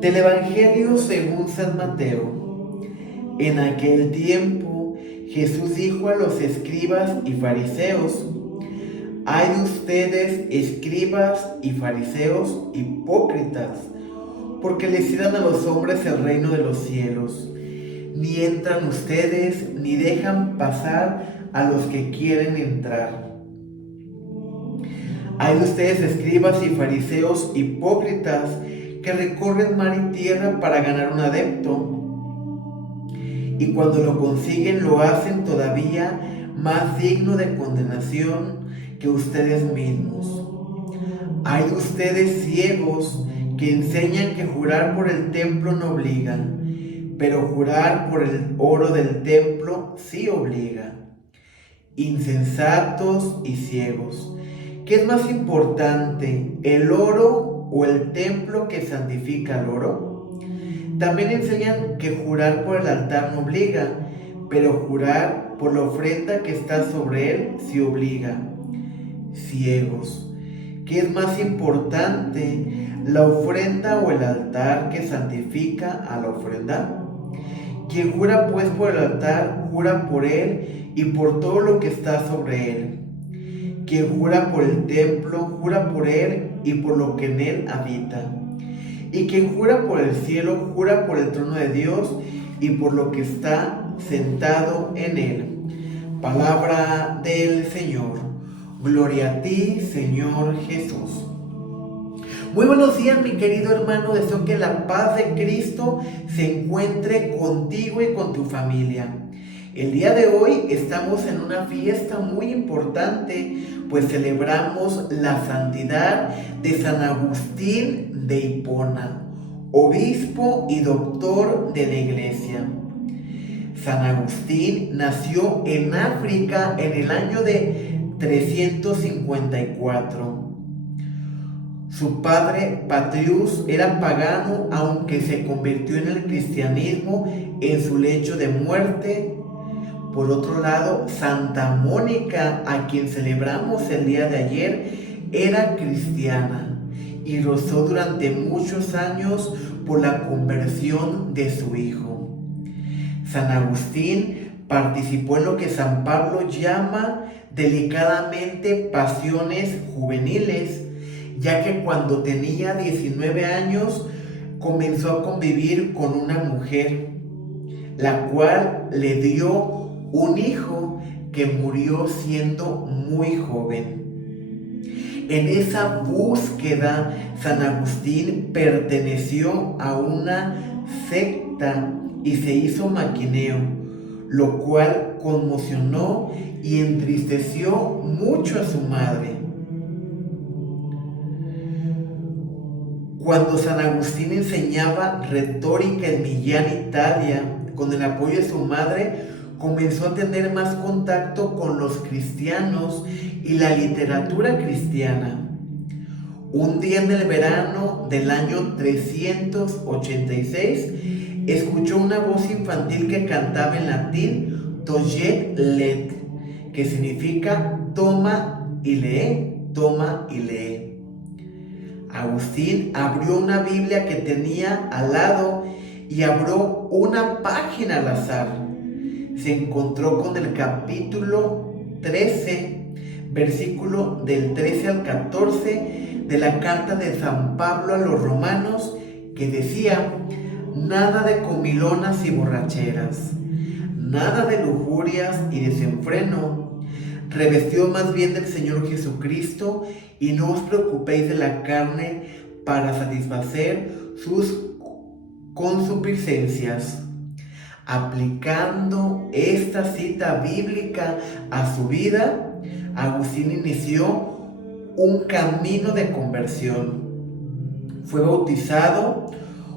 Del Evangelio según San Mateo. En aquel tiempo Jesús dijo a los escribas y fariseos: «Ay de ustedes, escribas y fariseos hipócritas, porque les cierran a los hombres el reino de los cielos. Ni entran ustedes, ni dejan pasar a los que quieren entrar. Hay de ustedes, escribas y fariseos hipócritas, que recorren mar y tierra para ganar un adepto, y cuando lo consiguen lo hacen todavía más digno de condenación que ustedes mismos. Hay de ustedes, ciegos, que enseñan que jurar por el templo no obliga, pero jurar por el oro del templo sí obliga. Insensatos y ciegos, ¿qué es más importante, el oro o el templo que santifica el oro? También enseñan que jurar por el altar no obliga, pero jurar por la ofrenda que está sobre él sí obliga. Ciegos, ¿qué es más importante, la ofrenda o el altar que santifica a la ofrenda? Quien jura pues por el altar, jura por él y por todo lo que está sobre él. Quien jura por el templo, jura por él y por lo que en él habita. Y quien jura por el cielo, jura por el trono de Dios y por lo que está sentado en él». Palabra del Señor. Gloria a ti, Señor Jesús. Muy buenos días, mi querido hermano. Deseo que la paz de Cristo se encuentre contigo y con tu familia. El día de hoy estamos en una fiesta muy importante, pues celebramos la santidad de San Agustín de Hipona, obispo y doctor de la Iglesia. San Agustín nació en África en el año de 354. Su padre, Patrius, era pagano, aunque se convirtió en el cristianismo en su lecho de muerte. Por otro lado, Santa Mónica, a quien celebramos el día de ayer, era cristiana y rozó durante muchos años por la conversión de su hijo. San Agustín participó en lo que San Pablo llama delicadamente pasiones juveniles, ya que cuando tenía 19 años comenzó a convivir con una mujer, la cual le dio un hijo que murió siendo muy joven. En esa búsqueda, San Agustín perteneció a una secta y se hizo maquineo, lo cual conmocionó y entristeció mucho a su madre. Cuando San Agustín enseñaba retórica en Millán, Italia, con el apoyo de su madre, comenzó a tener más contacto con los cristianos y la literatura cristiana. Un día en el verano del año 386, escuchó una voz infantil que cantaba en latín «Toget let», que significa «toma y lee, toma y lee». Agustín abrió una Biblia que tenía al lado y abrió una página al azar. Se encontró con el capítulo 13, versículo del 13 al 14 de la carta de San Pablo a los romanos, que decía: «Nada de comilonas y borracheras, nada de lujurias y desenfreno. Revestido más bien del Señor Jesucristo, y no os preocupéis de la carne para satisfacer sus concupiscencias». Aplicando esta cita bíblica a su vida, Agustín inició un camino de conversión. Fue bautizado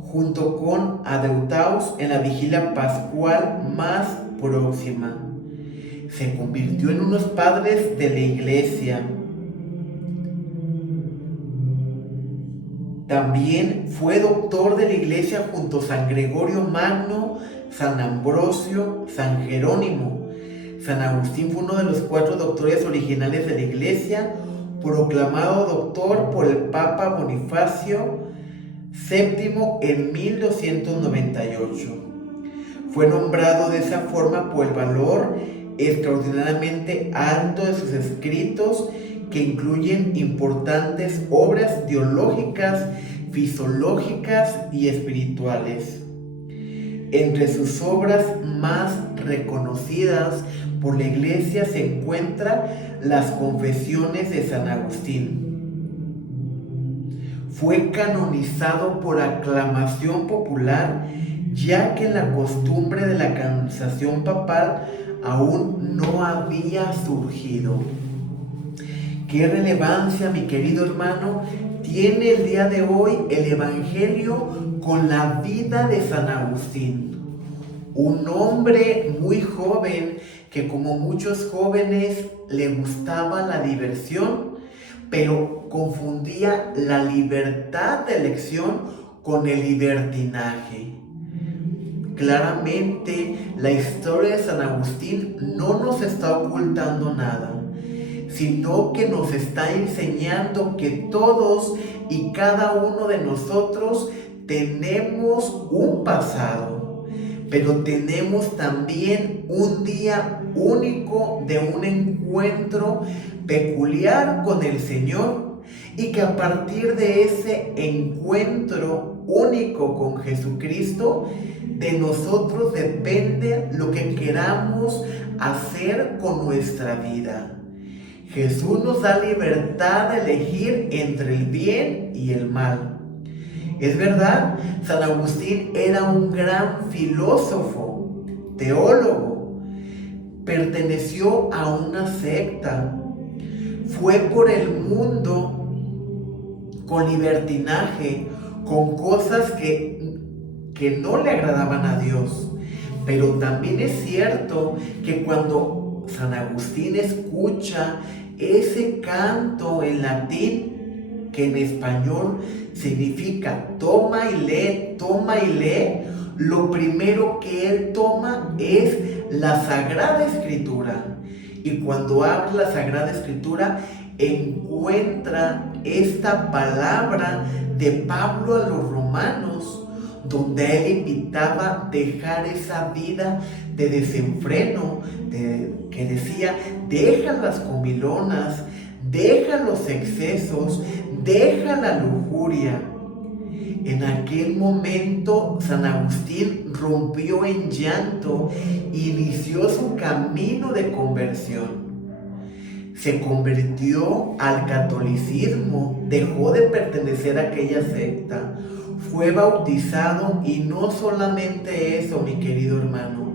junto con Adeutaus en la vigilia pascual más próxima. Se convirtió en unos padres de la Iglesia. También fue doctor de la Iglesia junto a San Gregorio Magno, San Ambrosio, San Jerónimo. San Agustín fue uno de los 4 doctores originales de la Iglesia, proclamado doctor por el Papa Bonifacio séptimo en 1298. Fue nombrado de esa forma por el valor extraordinariamente alto de sus escritos, que incluyen importantes obras teológicas, fisiológicas y espirituales. Entre sus obras más reconocidas por la Iglesia se encuentran las Confesiones de San Agustín. Fue canonizado por aclamación popular, ya que la costumbre de la canonización papal aún no había surgido. ¿Qué relevancia, mi querido hermano, tiene el día de hoy el Evangelio con la vida de San Agustín? Un hombre muy joven que, como muchos jóvenes, le gustaba la diversión, pero confundía la libertad de elección con el libertinaje. Claramente, la historia de San Agustín no nos está ocultando nada, sino que nos está enseñando que todos y cada uno de nosotros tenemos un pasado, pero tenemos también un día único de un encuentro peculiar con el Señor, y que a partir de ese encuentro único con Jesucristo, de nosotros depende lo que queramos hacer con nuestra vida. Jesús nos da libertad de elegir entre el bien y el mal. Es verdad, San Agustín era un gran filósofo, teólogo, perteneció a una secta, fue por el mundo con libertinaje, con cosas que no le agradaban a Dios. Pero también es cierto que cuando San Agustín escucha ese canto en latín, que en español significa toma y lee, lo primero que él toma es la Sagrada Escritura. Y cuando abre la Sagrada Escritura, encuentra esta palabra de Pablo a los romanos, donde él invitaba a dejar esa vida de desenfreno, que decía: deja las comilonas, deja los excesos, deja la lujuria. En aquel momento San Agustín rompió en llanto e inició su camino de conversión. Se convirtió al catolicismo, dejó de pertenecer a aquella secta, fue bautizado, y no solamente eso, mi querido hermano,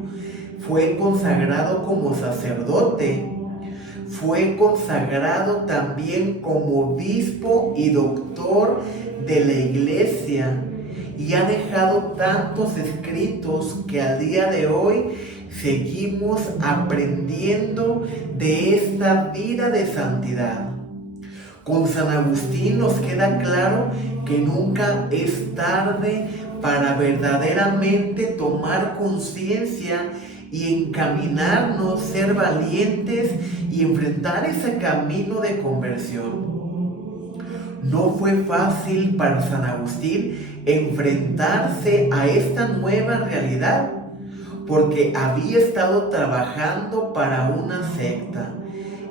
fue consagrado como sacerdote, fue consagrado también como obispo y doctor de la Iglesia, y ha dejado tantos escritos que al día de hoy seguimos aprendiendo de esta vida de santidad. Con San Agustín nos queda claro que nunca es tarde para verdaderamente tomar conciencia y encaminarnos, ser valientes y enfrentar ese camino de conversión. No fue fácil para San Agustín enfrentarse a esta nueva realidad, porque había estado trabajando para una secta,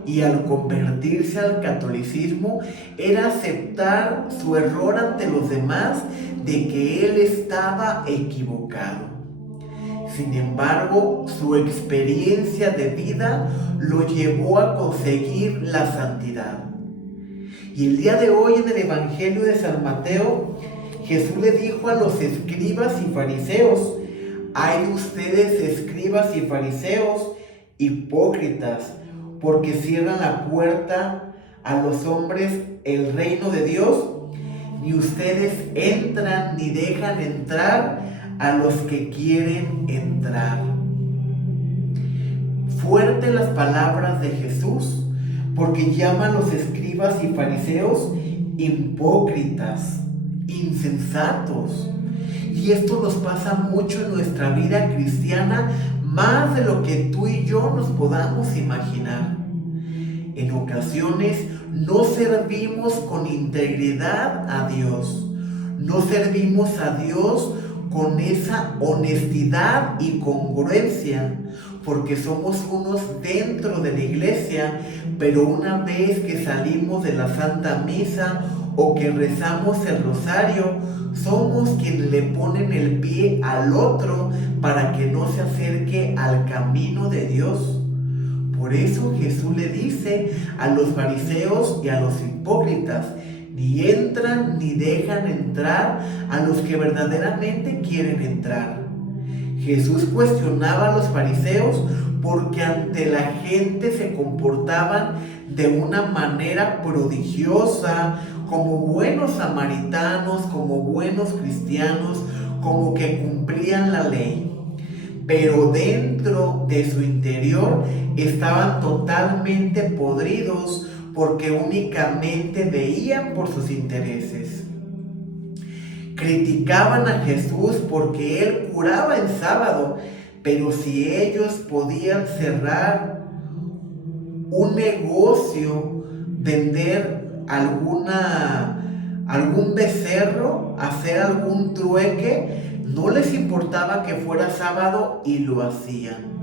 y al convertirse al catolicismo era aceptar su error ante los demás de que él estaba equivocado. Sin embargo, su experiencia de vida lo llevó a conseguir la santidad. Y el día de hoy, en el Evangelio de San Mateo, Jesús le dijo a los escribas y fariseos: «Ay de ustedes, escribas y fariseos, hipócritas, porque cierran la puerta a los hombres el reino de Dios, ni ustedes entran ni dejan entrar a los que quieren entrar». Fuertes las palabras de Jesús, porque llama a los escribas y fariseos hipócritas, insensatos. Y esto nos pasa mucho en nuestra vida cristiana, más de lo que tú y yo nos podamos imaginar. En ocasiones no servimos con integridad a Dios, no servimos a Dios con esa honestidad y congruencia, porque somos unos dentro de la iglesia, pero una vez que salimos de la Santa Misa o que rezamos el rosario, somos quienes le ponen el pie al otro para que no se acerque al camino de Dios. Por eso Jesús le dice a los fariseos y a los hipócritas: ni entran ni dejan entrar a los que verdaderamente quieren entrar. Jesús cuestionaba a los fariseos porque ante la gente se comportaban de una manera prodigiosa, como buenos samaritanos, como buenos cristianos, como que cumplían la ley. Pero dentro de su interior estaban totalmente podridos porque únicamente veían por sus intereses. Criticaban a Jesús porque él curaba en sábado, pero si ellos podían cerrar un negocio, vender algún becerro, hacer algún trueque, no les importaba que fuera sábado y lo hacían.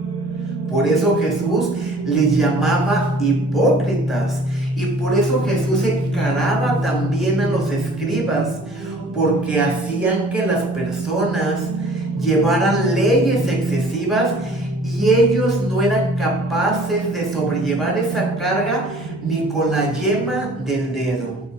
Por eso Jesús les llamaba hipócritas, y por eso Jesús encaraba también a los escribas, porque hacían que las personas llevaran leyes excesivas y ellos no eran capaces de sobrellevar esa carga ni con la yema del dedo.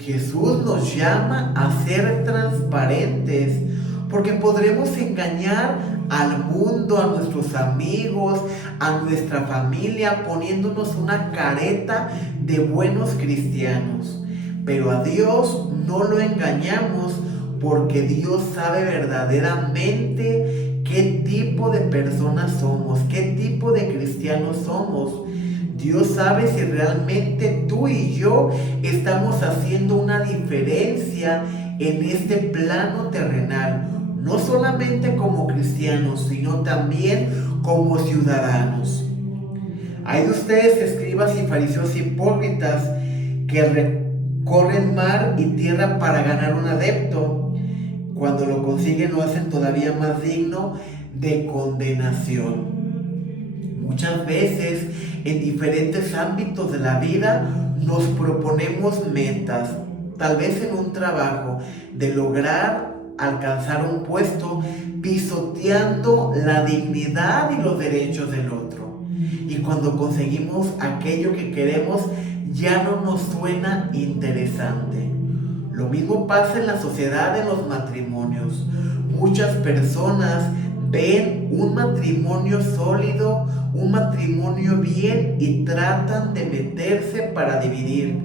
Jesús nos llama a ser transparentes, porque podremos engañar al mundo, a nuestros amigos, a nuestra familia, poniéndonos una careta de buenos cristianos. Pero a Dios no lo engañamos, porque Dios sabe verdaderamente qué tipo de personas somos, qué tipo de cristianos somos. Dios sabe si realmente tú y yo estamos haciendo una diferencia en este plano terrenal, no solamente como cristianos, sino también como ciudadanos. Hay de ustedes, escribas y fariseos hipócritas, que recorren mar y tierra para ganar un adepto. Cuando lo consiguen, lo hacen todavía más digno de condenación. Muchas veces, en diferentes ámbitos de la vida, nos proponemos metas, tal vez en un trabajo, de lograr alcanzar un puesto, pisoteando la dignidad y los derechos del otro. Y cuando conseguimos aquello que queremos, ya no nos suena interesante. Lo mismo pasa en la sociedad, en los matrimonios. Muchas personas ven un matrimonio sólido, un matrimonio bien, y tratan de meterse para dividir.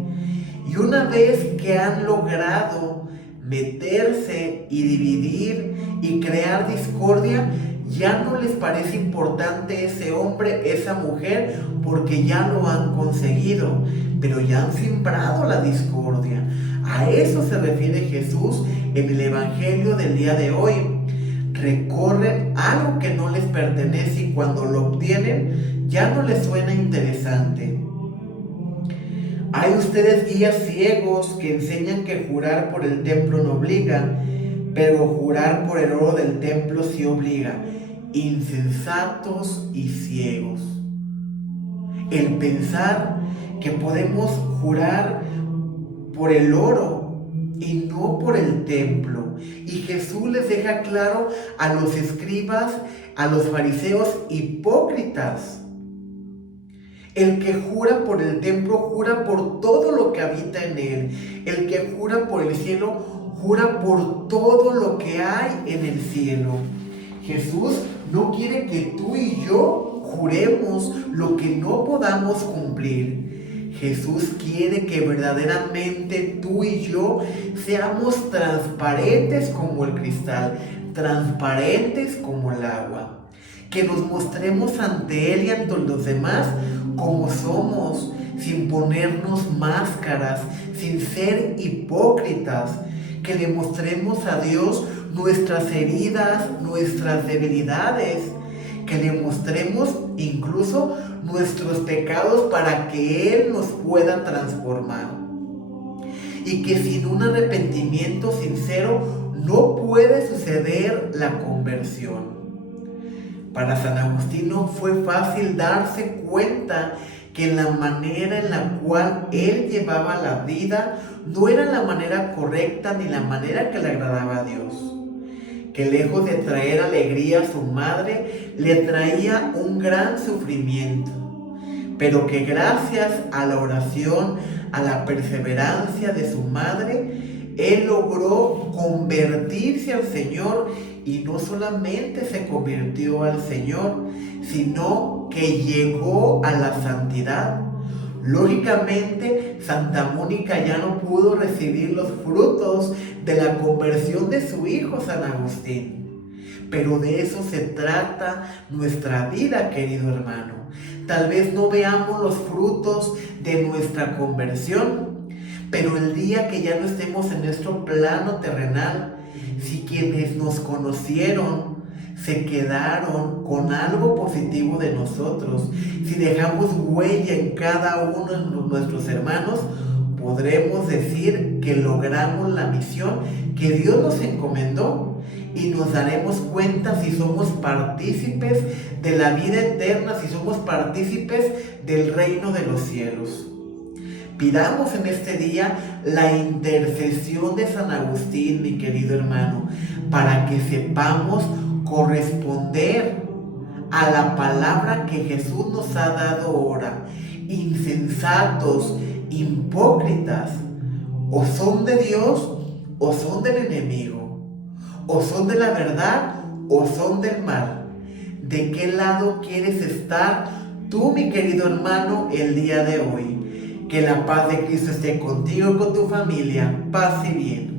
Y una vez que han logrado meterse y dividir y crear discordia, ya no les parece importante ese hombre, esa mujer, porque ya lo han conseguido, pero ya han sembrado la discordia. A eso se refiere Jesús en el Evangelio del día de hoy. Recorren algo que no les pertenece, y cuando lo obtienen ya no les suena interesante. Hay ustedes guías ciegos que enseñan que jurar por el templo no obliga, pero jurar por el oro del templo sí obliga. Insensatos y ciegos. El pensar que podemos jurar por el oro y no por el templo. Y Jesús les deja claro a los escribas, a los fariseos hipócritas: el que jura por el templo jura por todo lo que habita en él. El que jura por el cielo jura por todo lo que hay en el cielo. Jesús no quiere que tú y yo juremos lo que no podamos cumplir. Jesús quiere que verdaderamente tú y yo seamos transparentes como el cristal, transparentes como el agua. Que nos mostremos ante Él y ante los demás como somos, sin ponernos máscaras, sin ser hipócritas. Que le mostremos a Dios nuestras heridas, nuestras debilidades. Que le mostremos incluso nuestros pecados para que Él nos pueda transformar. y que sin un arrepentimiento sincero no puede suceder la conversión. Para San Agustín fue fácil darse cuenta que la manera en la cual él llevaba la vida no era la manera correcta ni la manera que le agradaba a Dios. Que lejos de traer alegría a su madre, le traía un gran sufrimiento. Pero que gracias a la oración, a la perseverancia de su madre, él logró convertirse al Señor, y no solamente se convirtió al Señor, sino que llegó a la santidad. Lógicamente, Santa Mónica ya no pudo recibir los frutos de la conversión de su hijo San Agustín. Pero de eso se trata nuestra vida, querido hermano. Tal vez no veamos los frutos de nuestra conversión, pero el día que ya no estemos en nuestro plano terrenal, si quienes nos conocieron se quedaron con algo positivo de nosotros, si dejamos huella en cada uno de nuestros hermanos, podremos decir que logramos la misión que Dios nos encomendó, y nos daremos cuenta si somos partícipes de la vida eterna, si somos partícipes del reino de los cielos. Pidamos en este día la intercesión de San Agustín, mi querido hermano, para que sepamos corresponder a la palabra que Jesús nos ha dado ahora. Insensatos, hipócritas, o son de Dios o son del enemigo, o son de la verdad o son del mal. ¿De qué lado quieres estar tú, mi querido hermano, el día de hoy? Que la paz de Cristo esté contigo y con tu familia. Paz y bien.